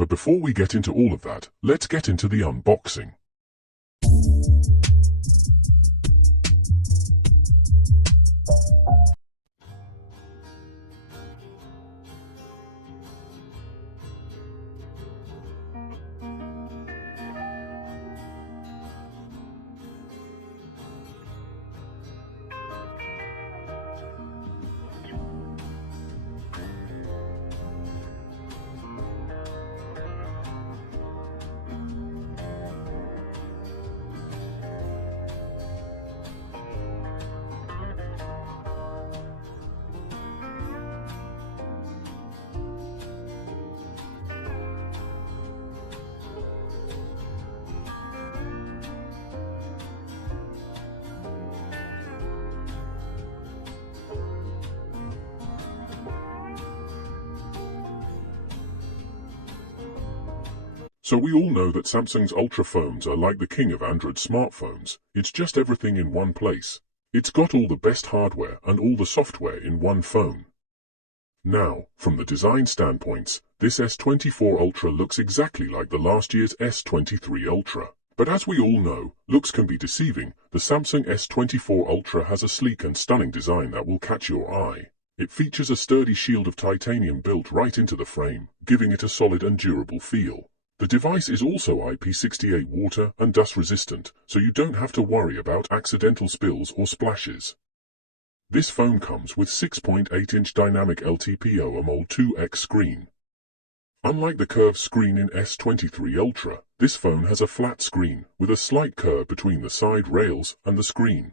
But before we get into all of that, let's get into the unboxing. So we all know that Samsung's Ultra phones are like the king of Android smartphones. It's just everything in one place. It's got all the best hardware and all the software in one phone. Now, from the design standpoints, this S24 Ultra looks exactly like the last year's S23 Ultra. But as we all know, looks can be deceiving. The Samsung S24 Ultra has a sleek and stunning design that will catch your eye. It features a sturdy shield of titanium built right into the frame, giving it a solid and durable feel. The device is also IP68 water and dust resistant, so you don't have to worry about accidental spills or splashes. This phone comes with 6.8-inch dynamic LTPO AMOLED 2X screen. Unlike the curved screen in S23 Ultra, this phone has a flat screen with a slight curve between the side rails and the screen.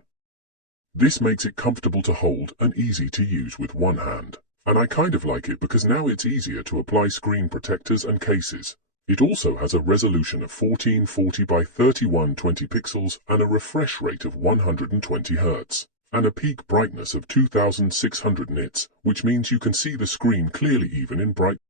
This makes it comfortable to hold and easy to use with one hand. And I kind of like it because now it's easier to apply screen protectors and cases. It also has a resolution of 1440 by 3120 pixels and a refresh rate of 120 Hz, and a peak brightness of 2600 nits, which means you can see the screen clearly even in bright